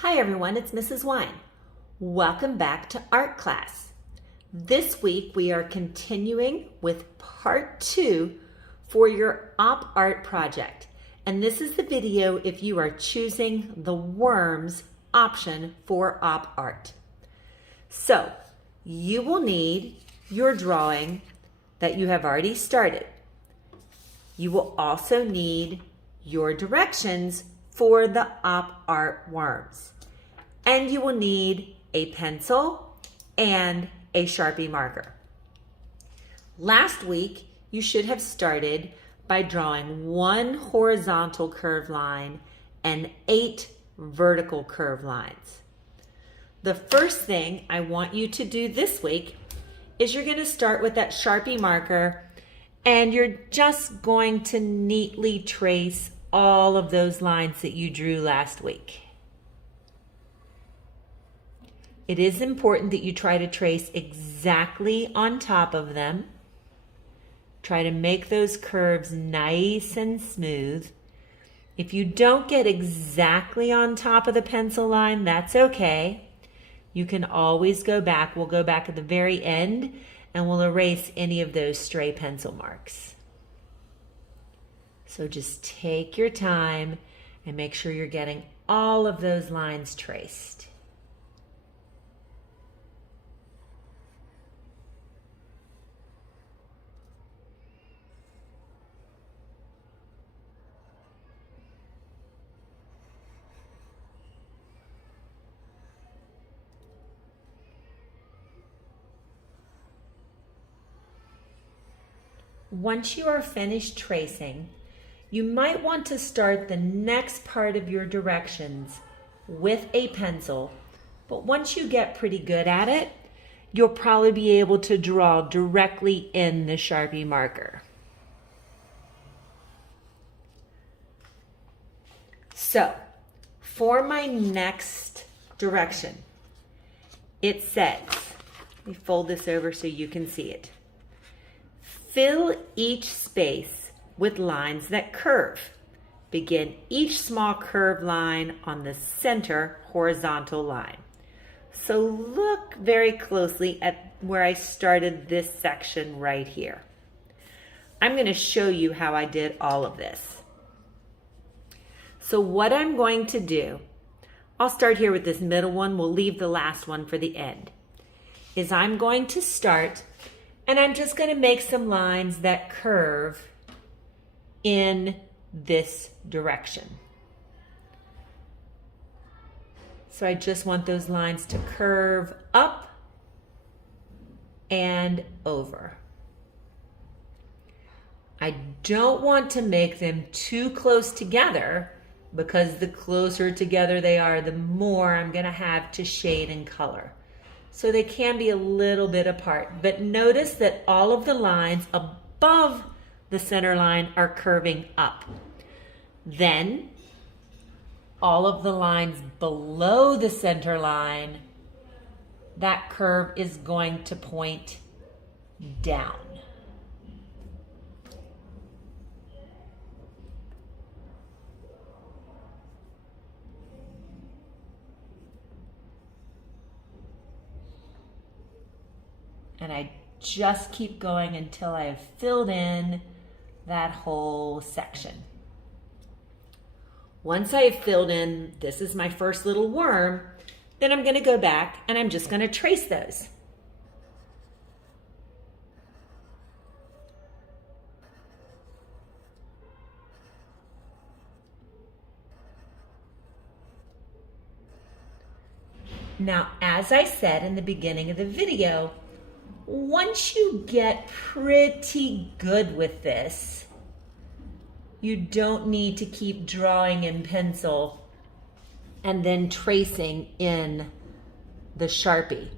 Hi everyone, it's Mrs. Wine. Welcome back to art class. This week we are continuing with part 2 for your op art project. And this is the video if you are choosing the worms option for op art. So you will need your drawing that you have already started. You will also need your directions for the op art worms. And you will need a pencil and a Sharpie marker. Last week, you should have started by drawing 1 horizontal curved line and 8 vertical curved lines. The first thing I want you to do this week is you're going to start with that Sharpie marker and you're just going to neatly trace all of those lines that you drew last week. It is important that you try to trace exactly on top of them. Try to make those curves nice and smooth. If you don't get exactly on top of the pencil line, that's okay. You can always go back. We'll go back at the very end and we'll erase any of those stray pencil marks. So just take your time and make sure you're getting all of those lines traced. Once you are finished tracing, you might want to start the next part of your directions with a pencil, but once you get pretty good at it, you'll probably be able to draw directly in the Sharpie marker. So, for my next direction, it says, let me fold this over so you can see it. Fill each space with lines that curve. Begin each small curved line on the center horizontal line. So look very closely at where I started this section right here. I'm going to show you how I did all of this. So what I'm going to do, I'll start here with this middle one, we'll leave the last one for the end, is I'm going to start and I'm just going to make some lines that curve in this direction. So I just want those lines to curve up and over. I don't want to make them too close together because the closer together they are, the more I'm going to have to shade and color. So they can be a little bit apart, but notice that all of the lines above the center line are curving up. Then all of the lines below the center line, that curve is going to point down. And I just keep going until I have filled in that whole section. Once I have filled in, this is my first little worm, then I'm going to go back and I'm just going to trace those. Now, as I said in the beginning of the video, once you get pretty good with this, you don't need to keep drawing in pencil and then tracing in the Sharpie.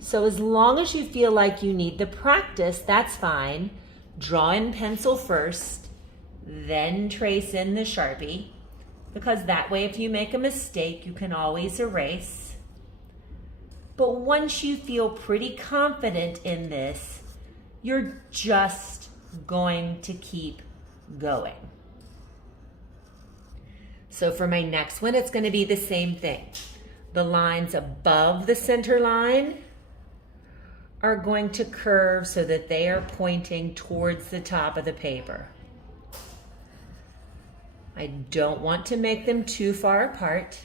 So as long as you feel like you need the practice, that's fine. Draw in pencil first, then trace in the Sharpie, because that way if you make a mistake, you can always erase. But once you feel pretty confident in this, you're just going to keep going. So for my next one, it's going to be the same thing. The lines above the center line are going to curve so that they are pointing towards the top of the paper. I don't want to make them too far apart.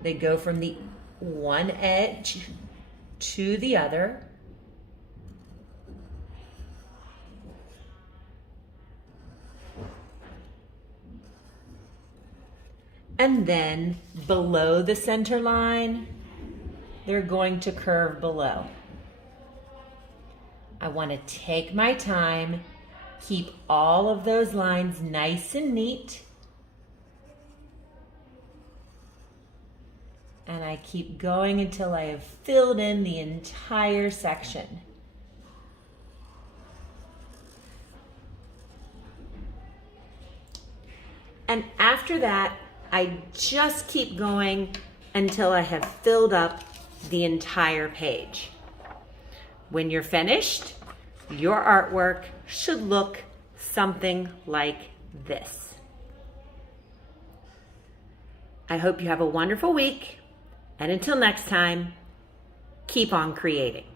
They go from the one edge to the other. And then below the center line, they're going to curve below. I want to take my time, keep all of those lines nice and neat. And I keep going until I have filled in the entire section. And after that, I just keep going until I have filled up the entire page. When you're finished, your artwork should look something like this. I hope you have a wonderful week, and until next time, keep on creating.